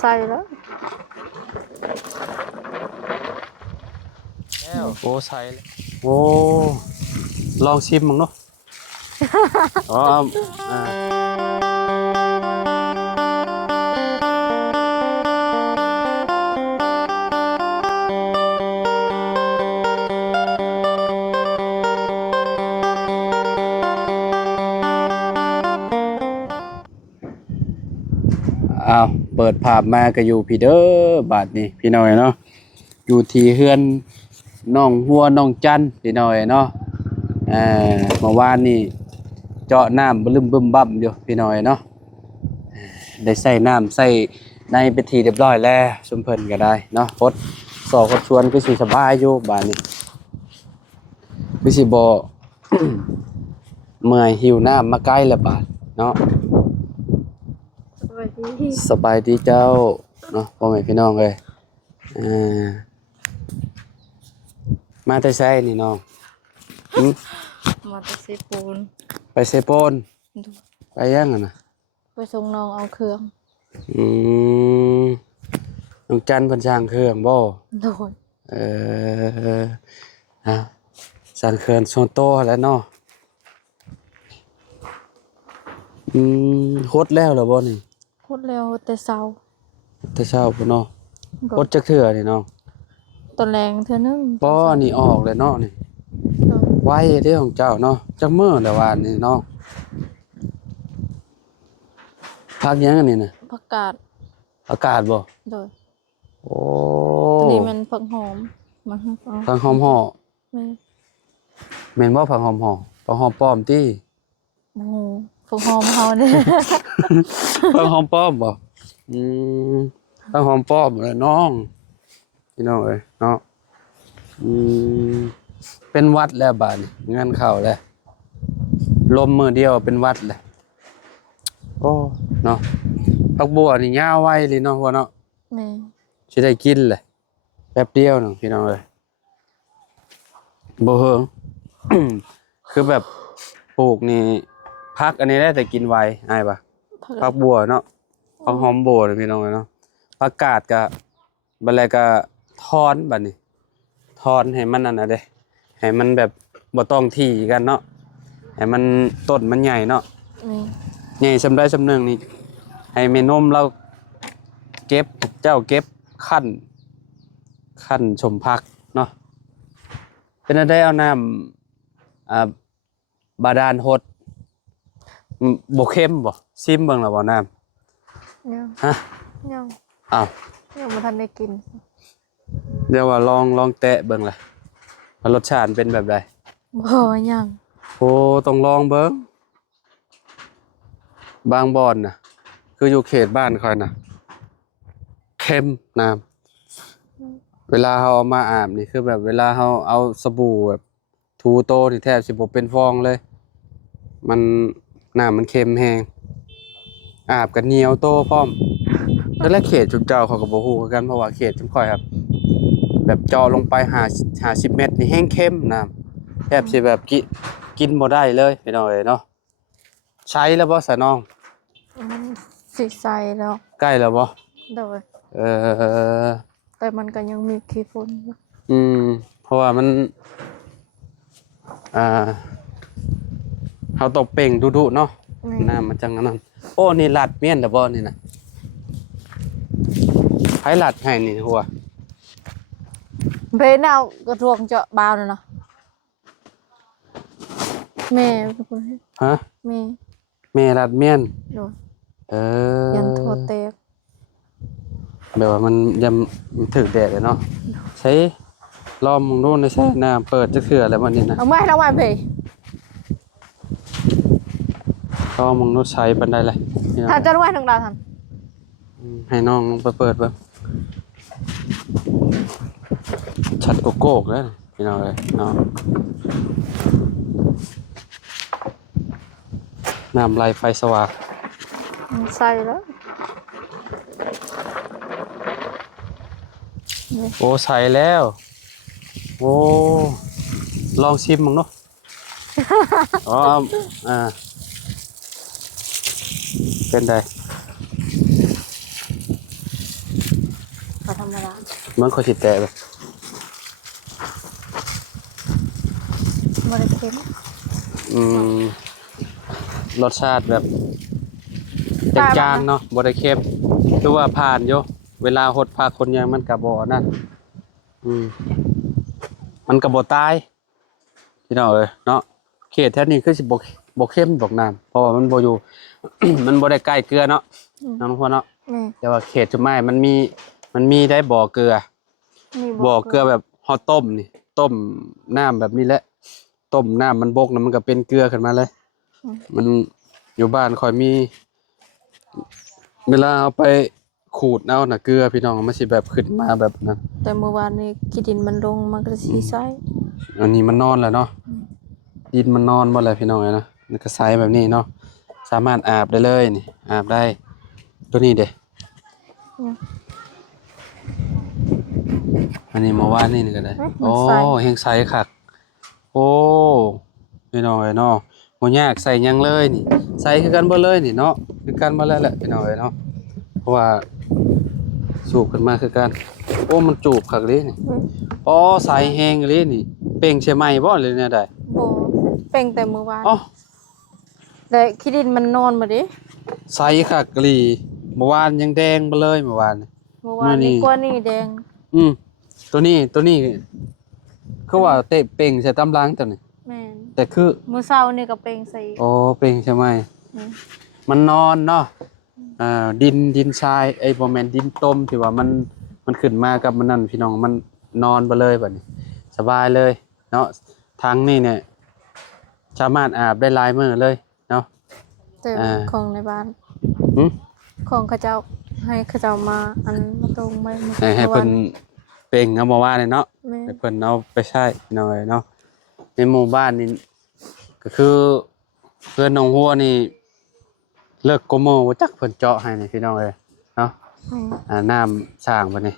ใส่แล้วโอ้ใส่เลยโอ้ลองชิมมั้งเนาะอ๋ออ่าอ้าวเปิดภาพมาก็อยู่พี่เด้อบาดนี้พี่น้อยเนาะอยู่ที่เฮือนน้องหัวน้องจันพี่น้อยเนาะเมื่อวานนี่เจาะน้ำบึ้มบึ้มบั่มอยู่พี่น้อยเนาะได้ใส่น้ำใส่ในไปนทีเรียบร้อยแล้วชุมเพิ่นก็ได้เนาะพดสอคนชวนก็สิสบายอยู่บาดนี้ก็สิบ่ เมื่อยหิวน้ำมาใกล้แล้วบาดเนาะ สวัสดี สบายดีเจ้าเนาะพ่อแม่พี่น้องเลยอ่ามาแต่ไสนี่น้องหึ มาตะซีปูนไปเซโปนไปยังอ่ะนะ ไปส่งน้องเอาเครื่องอืมน้องจันเพิ่นสร้างเครื่องบ่โดยเออฮะสร้างเครื่องโซนโตแล้วเนาะโฮดแล้วเหรอบ่นี่พูดแล้วแต่เช้าแต่เช้าพุ่นเนาะโฮดจักเทื่อนี่น้องตอนแรงเธอนึงบ่นี่ออกแล้วเนาะนี่ไว้เด้อของเจ้าเนาะจักมื้อแล้ววานนี่เนาะพักยังอันนี้น่ะ ผักกาดอากาศบ่ โดยโอ้ ตัวนี้มันผักหอมมาให้เอา ผักหอมห่อ แม่ แม่นบ่ผักหอมห่อผักหอมป้อมติ โอ้โหผักหอมเฮาเด้ ผักหอมป้อมบ่ผักหอมป้อมเลยน้องพี่น้องเอ้ยเนาะเป็นวัดแล้วบาดนี้งานเข้าแล้วลมมื้อเดียวเป็นวัดแล้วโอ้เนาะผักบัวนี่ยาวไวเลยเนาะว่าเนาะ แม่ สิได้กินแหละแป๊บเดียวนึงพี่น้องเอ้ยบ่เฮิง คือแบบปลูกนี่พักอันนี้ได้แต่กินไวอ้ายปะพักบัวเนาะพักหอมบัวเลยพี่น้องเอ้ยเนาะผักกาดก็บัดแลก็ถอนบัดนี้ถอนให้มันนั่นน่ะเด้ให้มันแบบบ่ต้องที่กันเนาะให้มันต้นมันใหญ่เนาะ แม่ ใหญ่ซำใดซำหนึ่งนี่ให้แม่นมเราเก็บเจ้าเก็บคั่นชมพักเนาะเป็นได้เอาน้ำบาดาลหดบ่เค็มบ่ซิมเบิ่งแล้วบ่น้ำยังฮะยัง อ้าว ยังบ่ทันได้กิน เดี๋ยวว่าลองแตะเบิ่งล่ะว่ารสชาติเป็นแบบใด บ่ยัง โอ้ต้องลองเบิ่งบางบ่อนน่ะคืออยู่เขตบ้านค่อยน่ะเค็มน้ำเวลาเฮาเอามาอาบนี่คือแบบเวลาเฮาเอาสบู่แบบถูโตนี่แทบสิบ่เป็นฟองเลยมันน้ำมันเค็มแฮงอาบก็เหนียวโตพร้อมแล้วเขตจุมเจ้าเขาก็บ่ฮู้คือกันเพราะว่าเขตจุมค่อยครับแบบเจาะลงไป50เมตรนี่แห้งเค็มน้ำแทบสิแบบกินบ่ได้เลยพี่น้องเอ้ยเนาะใช้แล้วบ่ซะน้อง มันสิใส่แล้ว ใกล้แล้วบ่ โดย เออ แต่มันก็ยังมีขี้ฝุ่นอยู่ เพราะว่ามันอ่าเฮาตกเป่งดุๆเนาะ แม่ น้ำมันจังนั้นโอ้นี่ลัดเมียนแล้วบ่นี่น่ะไผลัดให้นี่หัว เบนเอากระทรวงเจาะบาวน่ะเนาะแม่เป็นคนให้ ฮะ แม่ แม่ลัดเมียน โดย เออ ยันโทษแตก แบบว่ามันยังถึกแดดเลยเนาะใช้ลอมมึงนู่นใช่น้ำเปิดจะเขื่อแล้ววันนี้นะ เอาไม่เอาไม่เพ ลอมมึงนู่นใช้ปันได้เลยนี่นะ ถ้าจะรู้ว่าทางดาวทัน ให้น้องลงไปเปิดเบิ่งชัดโกกแล้วพี่น้องเลยเนาะน้ำไหลไฟสว่าง ใส่แล้ว โอ้ใส่แล้วโอ้ลองชิมมึงเนาะ อ๋อเป็นได รรมดา มันก็สิแตะแบบ บ่ได้เค็ม อืมรสชาติแบบจางๆเนาะบ่ได้เค็มคือว่าผ่านอยู่เวลาหดผักคนยังมันก็บ่นั่นมันก็บ่ตายพี่น้องเอ้ยเนาะเขตแถวนี้คือสิบ่เค็มบ่น้ำเพราะว่ามันบ่อยู่ มันบ่ได้ใกล้เกลือเนาะน้องพ่อเนาะแต่ว่าเขตจุดหมายมันมีได้บ่อเกลือ มี บ่อเกลือแบบเฮาต้มนี่ต้มน้ำแบบนี้แหละต้มน้ำมันบกแล้วมันก็เป็นเกลือขึ้นมาเลยมันอยู่บ้านค่อยมีเวลาเอาไปขูดเอาน่ะเกลือพี่น้องมันสิแบบขึ้นมาแบบนั้น แต่เมื่อวานนี้ขี้ดินมันลงมันก็สิใส อันนี้มันนอนแล้วเนาะดินมันนอนหมดเลยพี่น้องเอ้ยเนาะมันก็ใสแบบนี้เนาะสามารถอาบได้เลยนี่อาบได้ตัวนี้เด้อันนี้เมื่อวานนี่ก็ได้โอ้แห้งใสคักโอ้พี่น้องเอ้ยเนาะบ่ยากใส่หยังเลยนี่ใส่คือกันบ่เลยนี่เนาะคือกันบ่แล้วแหละพี่น้องเอ้ยเนาะเพราะว่าสูบขึ้นมาคือกันโอ้มันจูบคักเลยนี่อ๋อใส่แห้งเลยนี่เป่งใช่ไหมบ่เลยเนี่ยได้ บ่เป็นแต่เมื่อวาน อ๋อ แต่ขี้ดินมันนอนบ่ดิ ใส่คักอีหลีเมื่อวานยังแดงบ่เลยเมื่อวานนี่ เมื่อวานนี้กว่านี้แดง ตัวนี้คือว่าเตะเป่งใส่ตำล้างตัวนี้ แม่น แต่คือ มื้อเช้านี่ก็เป็นใส่ อ๋อเป่งใช่ไหม อืม มันนอนเนาะดินทรายไอ้บ่แม่นดินต้มที่ว่ามันขึ้นมากับมันนั่นพี่น้องมันนอนไปเลยบัดนี้สบายเลยเนาะทางนี้เนี่ยสามารถอาบได้หลายมื้อเลยเนาะ แต่ของในบ้าน หึ ของเขาเจ้าให้เขาเจ้ามาอันมาตรงไว้เมื่อ ให้ วั เพิ่นเป่งเอามาว่าเลยเนาะ แม่ ให้เพิ่นเอาไปใช้หน่อยเนาะในหมู่บ้านนี่ก็คือเพื่อนน้องหัวนี่เลิกโกโมบ่จักเพิ่นเจาะให้นี่พี่น้องเอ้ยเนาะน้ำสร้างบัดนี้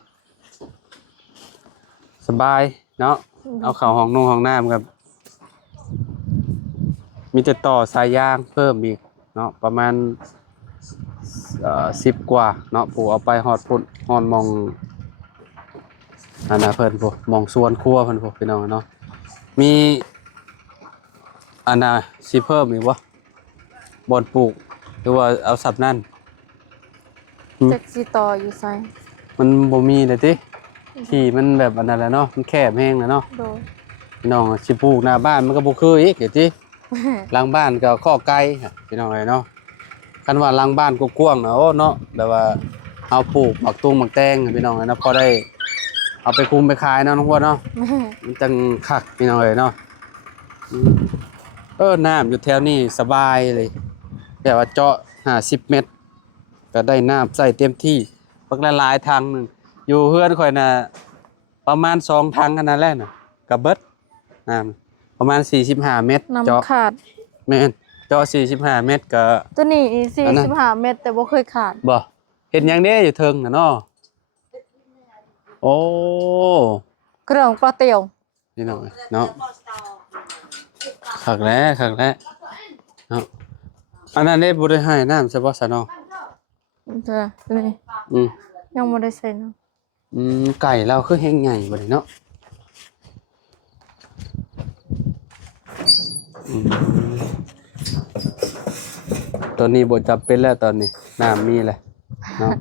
สบายเนาะเอาเข้าห้องน้ำกับมีแต่ต่อสายยางเพิ่มอีกเนาะประมาณ10 กว่าเนาะผู้เอาไปฮอดพุ่นฮอดหมองอันน่ะเพิ่นพวกหมองสวนครัวเพิ่นพวกพี่น้องเนาะมีอันน่ะสิเพิ่มอีกบ่บ่อนปลูกหรือว่าเอาสับนั่น จักสิต่ออยู่ไส มันบ่มีเลยติที่มันแบบอันนั้นแหละเนาะมันแคบแฮงแล้วเนาะ โดย พี่น้องสิปลูกหน้าบ้านมันก็บ่คืออีกเดี๋ยวติหลังบ้านก็ข้อไก่พี่น้องเอ้ยเนาะคันว่าหลังบ้านกว้างๆน่ะโอ้เนาะแบบว่าเอาปลูกหมักตุ้งหมักแตงพี่น้องเอ้ยเนาะพอได้เอาไปคุมไปขายเนาะน้องพ่อเนาะ แม่ มันจังคักพี่น้องเอ้ยเนาะน้ำอยู่แถวนี้สบายเลยแบบว่าเจาะ50 เมตรก็ได้น้ำใส่เต็มที่บักละหลายทางนึงอยู่เฮือนข่อยน่ะประมาณ2 ทางขนาดแรกน่ะก็เบิดน้ำประมาณ45 เมตรเจาะ น้ำขาด แม่นเจาะ45 เมตรก็ ตัวนี้อันนั้น 45 เม็ดแต่บ่เคยขาด บ่เฮ็ดหยังเด้อยู่เทิงน่ะเนาะโอ้ เครื่องปลาเตียว พี่น้องเนาะคักแล้วเนาะอันนั้นได้บ่ได้ให้น้ำใช่บ่ซะเนาะ เด้อตัวนี้ อืม ยังบ่ได้ใส่เนาะ ไก่เราคือแห้งใหญ่บ่ได้เนาะตอนนี้บ่จำเป็นแล้วตอนนี้น้ำมีแหละเนาะ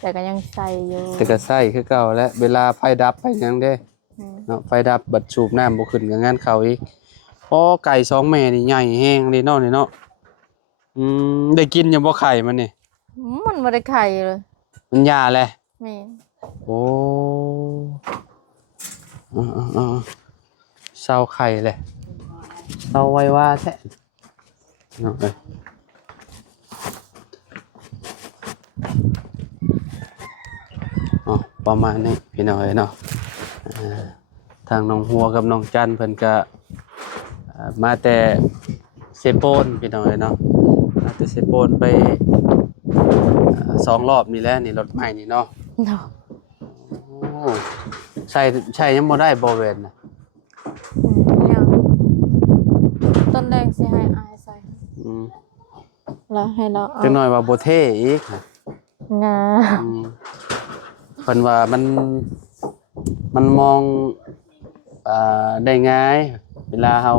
แต่ก็ยังใส่อยู่ แต่ก็ใช้คือเก่าแล้วเวลาไฟดับไปหยังเด้ อืม เนาะไฟดับบัดสูบน้ำบ่ขึ้นก็งานเข้าอีกไก่2 แม่นี่ใหญ่แฮงเลยเนาะนี่เนาะได้กินอยู่บ่ไข่มันนี่ มันบ่ได้ไข่เลย มันหย่าแหละ แม่ โอ้เศร้าไข่เลยเศร้าไว้ว่าแท้เนาะประมาณนี้พี่น้องเอ้ยเนาะทางน้องหัวกับน้องจันเพิ่นก็มาแต่เซโปนพี่น้องเอ้ยเนาะมาแต่เซโปนไป2 รอบนี่แหละนี่รถใหม่นี่เนาะ เนาะ ใช่ยังบ่ได้บ่เว้นน่ะ ยังต้นแรกสิให้อายใส่แล้วให้เราเอา จังหน่อยว่าบ่เท่อีก งา เพิ่นว่ามันมองได้ง่ายเวลาเฮา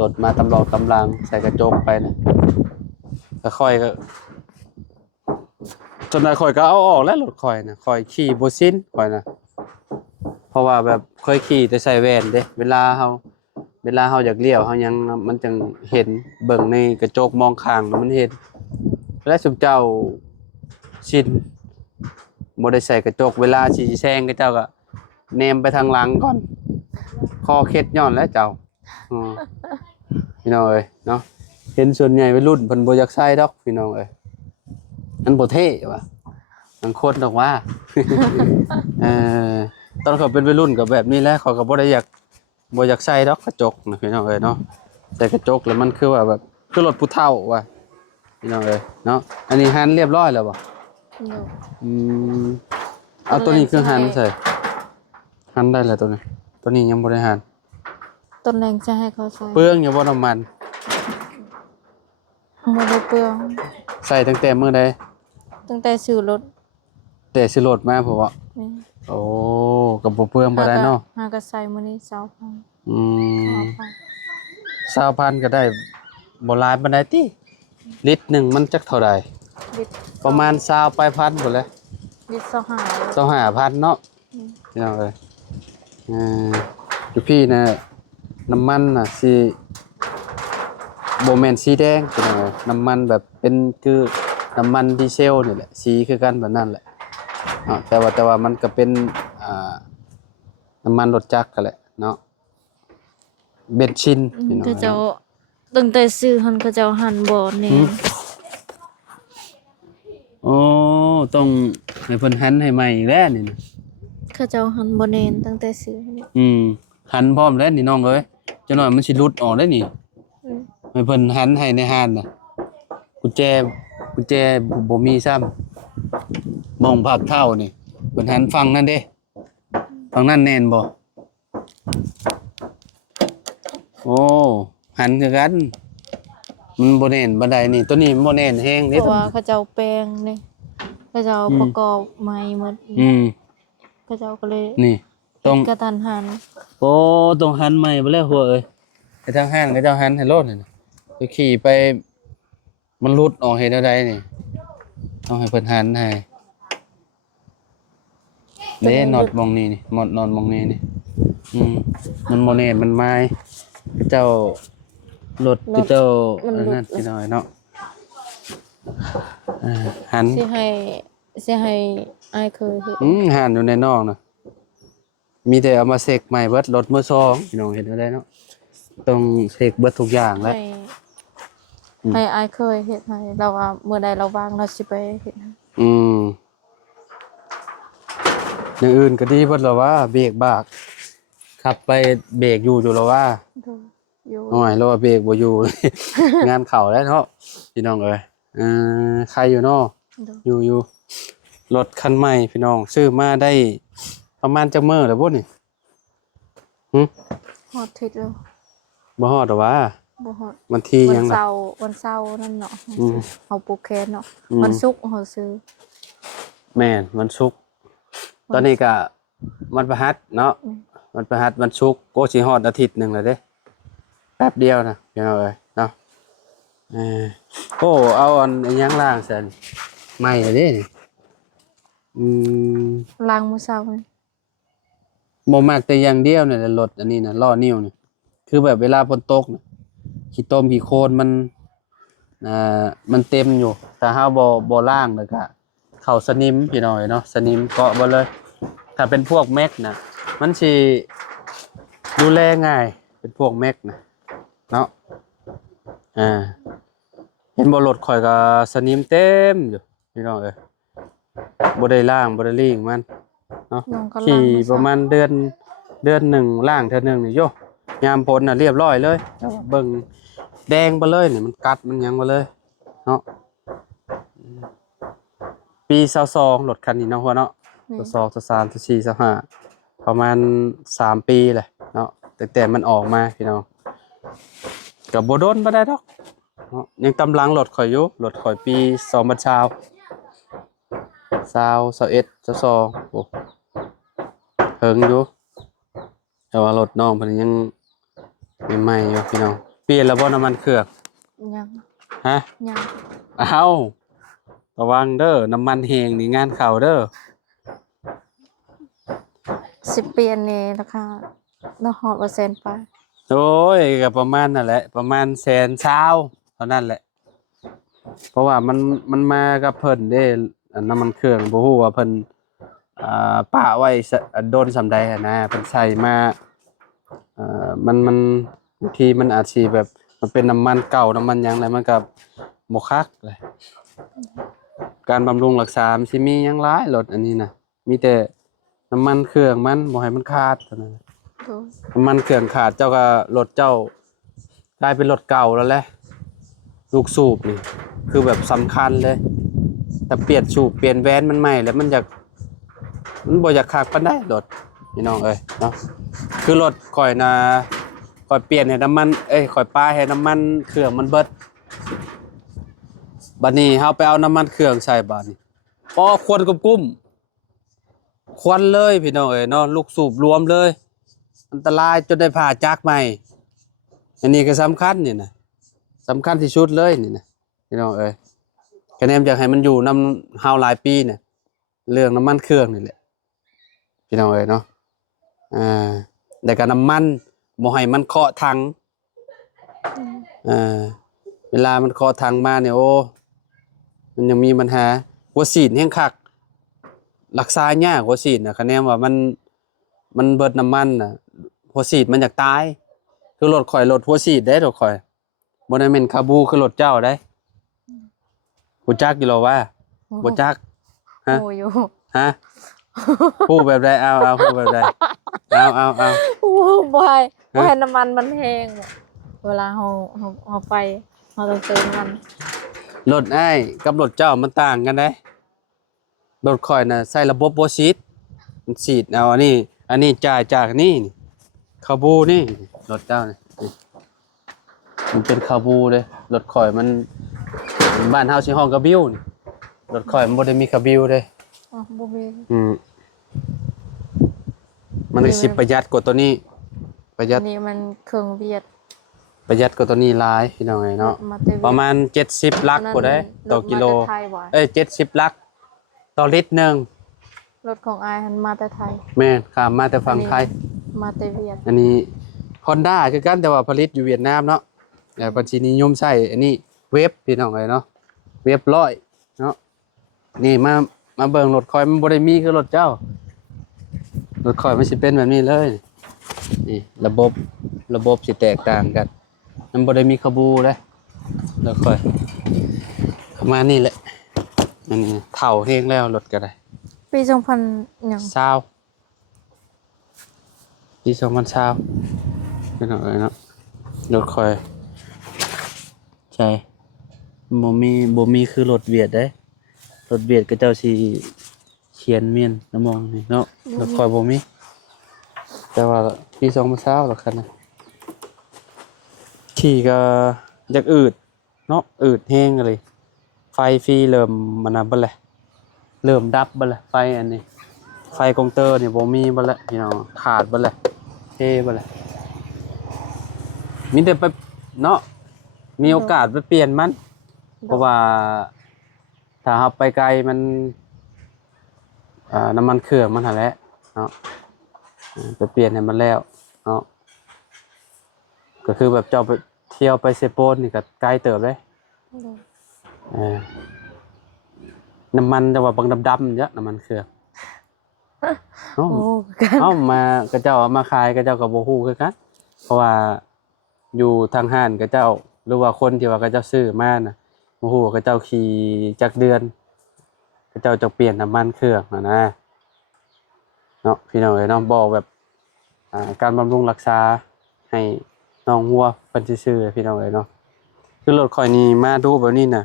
รถมาตำรอกตำลังใส่กระจกไปนะก็ค่อยก็จนได้ค่อยก็เอาออกแล้วรถค่อยนะค่อยขี่บ่สิ้นค่อยนะเพราะว่าแบบค่อยขี่แต่ใส่แว่นเด้เวลาเฮาอยากเลี้ยวเฮายังมันจังเห็นเบิ่งในกระจกมองข้างแล้วมันเห็นและสุมเจ้าชินบ่ได้ใส่กระจกเวลาสิแซงก็เจ้าก็แนมไปทางหลังก่อนคอเคล็ดย้อนแล้วเจ้าอือพี่น้องเอ้ยเนาะเห็นส่วนใหญ่วัยรุ่นเพิ่นบ่อยากใส่ดอกพี่น้องเอ้ยมันบ่เท่ว่ะบางคนบอกว่า เออตอนเขาเป็นวัยรุ่นก็แบบนี้แหละเขาก็บ่อยากใส่ดอกกระจกนะพี่น้องเอ้ยเนาะใส่กระจกแล้วมันคือว่าแบบคือรถผู้เฒ่าว่ะพี่น้องเอ้ยเนาะอันนี้หันเรียบร้อยแล้วบ่ เดี๋ยว อืมเอาตัวนี้คือหันใส่หันได้แล้วตัวนี้ยังบ่ได้หัน ต้นแรงจะให้เขาใส่ เปลืองอย่าบ่น้ำมัน บ่ได้เปลือง ใส่ตั้งแต่มื้อใด ตั้งแต่ซื้อรถ แต่สิโหลดมาเพราะว่า นี่ โอ้ก็บ่เปลืองบ่ได้เนาะ หาก็ใส่มื้อนี้20,000 อืม เอาไป 20,000ก็ได้บ่หลายปานใดติลิตรหนึงมันจักเท่าใด ลิตร ประมาณ20ปลายพันพุ่นแหละ ลิตร25 25,000เนาะพี่น้องเอ้ยอยู่พี่น่ะน้ำมันน่ะสิบ่แม่นสีแดงพี่น้องเอ้ยน้ำมันแบบเป็นคือน้ำมันดีเซลนี่แหละสีคือกันแบบนั้นแหละแต่ว่ามันก็เป็นน้ำมันรถจักรกันแหละเนาะเบนซินพี่น้อง เขาเจ้าตั้งแต่ซื้อหันเขาเจ้าหันบ่แน่ โอ้ต้องให้เพิ่นหันให้ใหม่อีกแล้วนี่นะ เขาเจ้าหันบ่แน่นตั้งแต่ซื้อนี่ หันพร้อมแล้วนี่น้องเอ้ยจักหน่อยมันสิหลุดออกได้นี่ อืม ให้เพิ่นหันให้ในห้านน่ะกุญแจบ่มีซ้ำมองภาพเท่านี่เพิ่นหันฝั่งนั้นเด้ฝั่งนั้นแน่นบ่โอ้หันคือกันมันบ่แน่นบ่ได้นี่ตัวนี้มันบ่แน่นแฮง เพ เด้ ราะว่าเขาเจ้าแปลงนี่เขาเจ้าประกอบใหม่หมด อืม เขาเจ้าก็เลย นี่ต้อง กระทันหัน โอ้ต้องหันใหม่บ่แล้วหัวเอ้ยไปทางห้างก็เจ้าหันให้โลดนี่ไปขี่ไปมันหลุดออกเฮ็ดได้นี่ต้องให้เพิ่นหันให้เด้น็อตมองนี่นี่น็อตมองนี่นี่มันบ่แน่นมันไม้เจ้ารถเจ้าอันนั้นสิหน่อยเนาะหัน สิให้อ้ายเคยเฮ็ด หันอยู่ในนอกน่ะมีแต่เอามาเสกใหม่เบิดรถมือสองพี่น้องเห็นได้เนาะต้องเสกเบิดทุกอย่างแล้ว ให้อ้ายเคยเฮ็ดให้เราว่ามื้อใดเราว่างเราสิไปเฮ็ดให้ อย่างอื่นก็ดีเบิดแล้วว่าเบรกบากขับไปเบรกอยู่แล้วว่า อยู่ หน่อยแล้วว่าเบรกบ่อยู่ งานเข้าแล้วเนาะพี่น้องเอ้ยใครอยู่เนาะอยู่รถคันใหม่พี่น้องซื้อมาได้ประมาณจักมื้อแล้วบ่นี่ฮอดทิศแล้ว บ่ฮอดดอกว่า บ่ฮอด วันที่ วั ยั น ง เสา ล่ะ ร์วันเสาร์นั่นเนาะ อืม เฮาปลูกแคนเนาะ อืม วันศุกร์เฮาซื้อ แม่นวันศุกร์ตอนนี้ก็วันพฤหัสเนาะวันพฤหัสวันศุกร์โกสิฮอดอาทิตย์หนึงแล้วเด้แป๊บเดียวนะพี่น้องเอ้ยเนาะโอ้เอาอันยังล่างซั่นใหม่เลยเด้นี่ล้างมื้อเช้านี่ บ่มักแต่อย่างเดียวนี่แหละรถอันนี้น่ะล้อนิ้วนี่คือแบบเวลาฝนตกน่ะขี้ตมขี้โคลนมันเต็มอยู่ถ้าเฮาบ่ล้างแล้วก็เข้าสนิมพี่น้องเอ้ยเนาะสนิมเกาะบ่เลยถ้าเป็นพวกแม็กน่ะมันสิดูแลง่ายเป็นพวกแม็กน่ะเนาะเห็นบ่รถข่อยก็สนิมเต็มอยู่พี่น้องเอ้ยบ่ได้ล้างบ่ได้ลีงมันเนาะ น้องก็ล้าง ขี่ มื้อ ป เช้า ระมาณเดือนหนึ่งล่างเทื่อหนึงนี่โยยามฝนน่ะเรียบร้อยเลยแต่ว่าเบิ่งแดงไปเลยนี่มันกัดมันหยังไปเลยเนาะปี22รถคันนี้เนาะหัวเนาะ นี่ 22 23 24 25ประมาณ3ปีแหละเนาะแต่มันออกมาพี่น้องก็บ่โดนบ่ได้ดอกเนาะยังตำหลังรถข่อยอยู่รถข่อยปี2020 21 22โอ้เฮิงอยู่แต่ว่ารถน้องเพิ่นยังใหม่ๆอยู่พี่น้องเปลี่ยนแล้วบ่น้ำมันเครื่อง ยัง ฮะ ยัง อ้าวระวังเด้อน้ำมันแห้งนี่งานเข้าเด้อ สิเปลี่ยนนี่ราคาเนาะ100%ไป โอ้ยก็ประมาณนั่นแหละประมาณ100,000เท่านั้นแหละเพราะว่ามันมากับเพิ่นเด้อันน้ำมันเครื่องบ่ฮู้ว่าเพิ่นปะไว้โดนสำใดหั้นนะเพิ่นใส่มามันบางทีมันอาจสิแบบมันเป็นน้ำมันเก่าน้ำมันหยังแล้วมันก็บ่คักเลยการบำรุงรักษามันสิมีหยังหลายรถอันนี้น่ะมีแต่น้ำมันเครื่องมันบ่ให้มันขาดเท่านั้น โดย น้ำมันเครื่องขาดเจ้าก็รถเจ้ากลายเป็นรถเก่าแล้วแหละลูกสูบนี่คือแบบสำคัญเลยแต่เปลี่ยนสูบเปลี่ยนแวนมันใหม่แล้วมันบ่อยากคักปานใดรถพี่น้องเอ้ยเนาะคือรถข่อยน่ะข่อยเปลี่ยนให้น้ำมันข่อยป้าให้น้ำมันเครื่องมันเบิดบัดนี้เฮาไปเอาน้ำมันเครื่องใส่บัดนี้พอควนกุ้มควันเลยพี่น้องเอ้ยเนาะลูกสูบรวมเลยอันตรายจนได้ผ่าจักใหม่อันนี้ก็สำคัญนี่นะสำคัญที่สุดเลยนี่นะพี่น้องเอ้ยคะแนนอยากให้มันอยู่นำเฮาหลายปีเนี่ยเรื่องน้ำมันเครื่องนี่แหละพี่น้องเอ้ยเนาะแต่ก็น้ำมันบ่ให้มันเคาะถังเวลามันเคาะถังมาเนี่ยโอ้มันยังมีปัญหาหัวฉีดแห้งคักรักษายากหัวฉีดนะคะแนนว่ามันเบิดน้ำมันน่ะหัวฉีดมันอยากตายคือรถข่อยรถหัวฉีดได้รถข่อยบ่ได้แม่นคาบูคือรถเจ้าได้บ่จักอยู่หรอว่าบ่จักฮะ โอ้อยู่ ฮะพูดแบบใดเอาพูดแบบใดเอา โอ้บ่ให้น้ำมันมันแห้งเวลาเฮาไปเฮาต้องเติมมัน รถอ้ายกับรถเจ้ามันต่างกันได้รถข่อยน่ะใส่ระบบบ่ฉีดมันฉีดเอาอันนี้จ่ายจากนี่คาบูนี่รถเจ้านี่มันเป็นคาบูเลยรถข่อยมันบ้านเฮาสิห้องกระบิ้วนี่รถข่อยมันบ่ได้มีกระบิ้วเด้ อ๋อบ่มี มันก็สิประหยัดกว่าตัวนี้ประหยัด นี่มันเครื่องเวียด ประหยัดกว่าตัวนี้หลายพี่น้องเอ้ยเนาะประมาณ70ลักบ่ได้ต่อกิโล70ลักต่อลิตรนึง รถของอายหันมาแต่ไทย แม่นข้ามมาแต่ฝั่งไทย มาแต่เวียด อันนี้ Honda คือกันแต่ว่าผลิตอยู่เวียดนามเนาะแต่ปัจจุบันนิยมใช้อันนี้เวฟพี่น้องเอ้ยเนาะเวฟ100เนาะนี่มาเบิ่งรถข่อยมันบ่ได้มีคือรถเจ้ารถข่อยมันสิเป็นแบบนี้เลยนี่ระบบสิแตกต่างกันมันบ่ได้มีขบูเลยรถข่อยประมาณนี้แหละอันนี้เฒ่าแฮงแล้วรถก็ได้ปี2000หยัง 20ปี2020พี่น้องเอ้ยเนาะรถข่อยใช่บ่มีคือรถเวียดเด้รถเวียดก็เจ้าสิเขียนเมียนน้ำมองนี่เนาะรถข่อยบ่มีแต่ว่าปี2020แล้วคันน่ะขี่ก็อยากอืดเนาะอืดแฮงเลยไฟฟรีเริ่มมันน่ะเบิดแล้วเริ่มดับเบิดแล้วไฟอันนี้ไฟกองเตอร์นี่บ่มีเบิดแล้วพี่น้องขาดเบิดแล้วเทเบิดแล้วมีแต่ไปเนาะมีโอกาสไปเปลี่ยนมันเพราะว่าถ้าเฮาไปไกลมันน้ำมันเครื่องมันหั่นแหละเนาะไปเปลี่ยนให้มันแล้วเนาะก็คือแบบเจ้าไปเที่ยวไปเซโปนนี่ก็ไกลเติบเลยน้ำมันจะว่าบางดำๆเยอะน้ำมันเครื่อง โอ้กัน มาก็เจ้าเอามาขายก็เจ้าก็บ่ฮู้คือกันเพราะว่าอยู่ทางห้านก็เจ้าหรือว่าคนที่ว่าก็เจ้าซื้อมาน่ะบ่ฮู้ว่าก็เจ้าขี่จักเดือนก็เจ้าจะเปลี่ยนน้ำมันเครื่องนะเนาะพี่น้องเอ้ยเนาะบอกแบบการบำรุงรักษาให้น้องวัวเพิ่นซื่อๆพี่น้องเอ้ยเนาะคือรถข่อยนี่มาดูแบบนี้น่ะ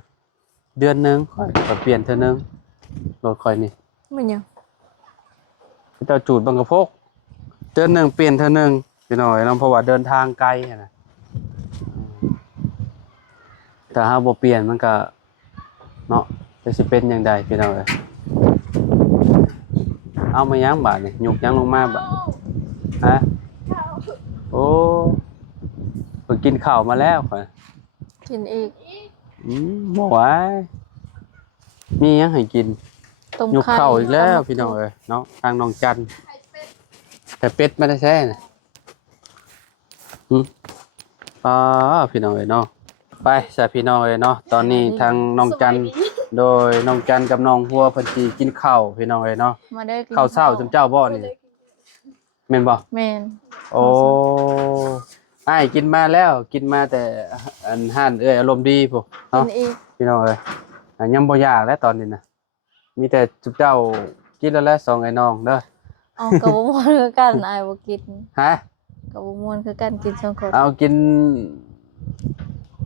เดือนนึงข่อยก็เปลี่ยนเทื่อนึงรถข่อยนี่ มันหยัง เจ้าจูดบังกะพกเดือนนึงเปลี่ยนเทื่อนึงพี่น้องเอ้ยเนาะเพราะว่าเดินทางไกลน่ะถ้าเฮาบ่เปลี่ยนมันก็เนาะจะสิเป็นจังไดพี่น้องเอ้ย เอามายังบาดนี่ยกยังลงมาบาดฮะโอ้เพิ่นกินข้าวมาแล้วข่อย กินอีก บ่ไหวมีหยังให้กิน ต้ม ยก ไข่ ข้าวอีกแล้ว ตำ พี่น้องเอ้ยเนาะทางน้องจันแต่เป็ดไม่ได้แท้น่ะพี่น้องเอ้ยเนาะไปใส่พี่น้องเอ้ยเนาะตอนนี้ทางน้องจันโดยน้องจันกับน้องหัวเพิ่นสิกินข้าวพี่น้องเอ้ยเนาะ มาได้กิน ข้าวเช้าจำเจ้าบ่นี่แม่นบ่ แม่น โอ้อ้ายกินมาแล้วกินมาแต่อันห้านเอ้ยอารมณ์ดีพุ่น กิ เนาะ นอีก พี่น้องเอ้ยยังบ่อยากแล้วตอนนี้นะมีแต่จุ๊บเจ้ากินแล้วแหละสองไอ้น้องเด้อ เอากระบ่ม่วนคือกันอายบ่กิน ฮะ กระบ่ม่วนคือกันกินสองคน เอากิน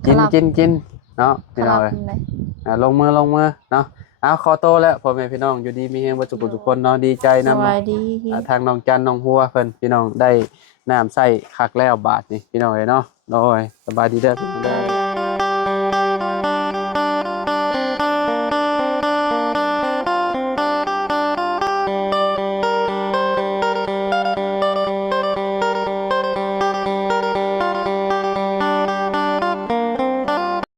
คลับ กินเนาะพี่น้อง ค เอ้ รั ย บเลย ลงมือเนาะเอาขอโตแล้วพ่อแม่พี่น้องอยู่ดีมีแฮงบ่ทุกคนเนาะดีใจ ส นำ บายดี ทางน้องจันน้องหัวเพิ่นพี่น้องได้น้ำใส่คักแล้วบาทนี่พี่น้องเอ้ยเนาะโดยสบายดีเด้อพี่น้องเด้อ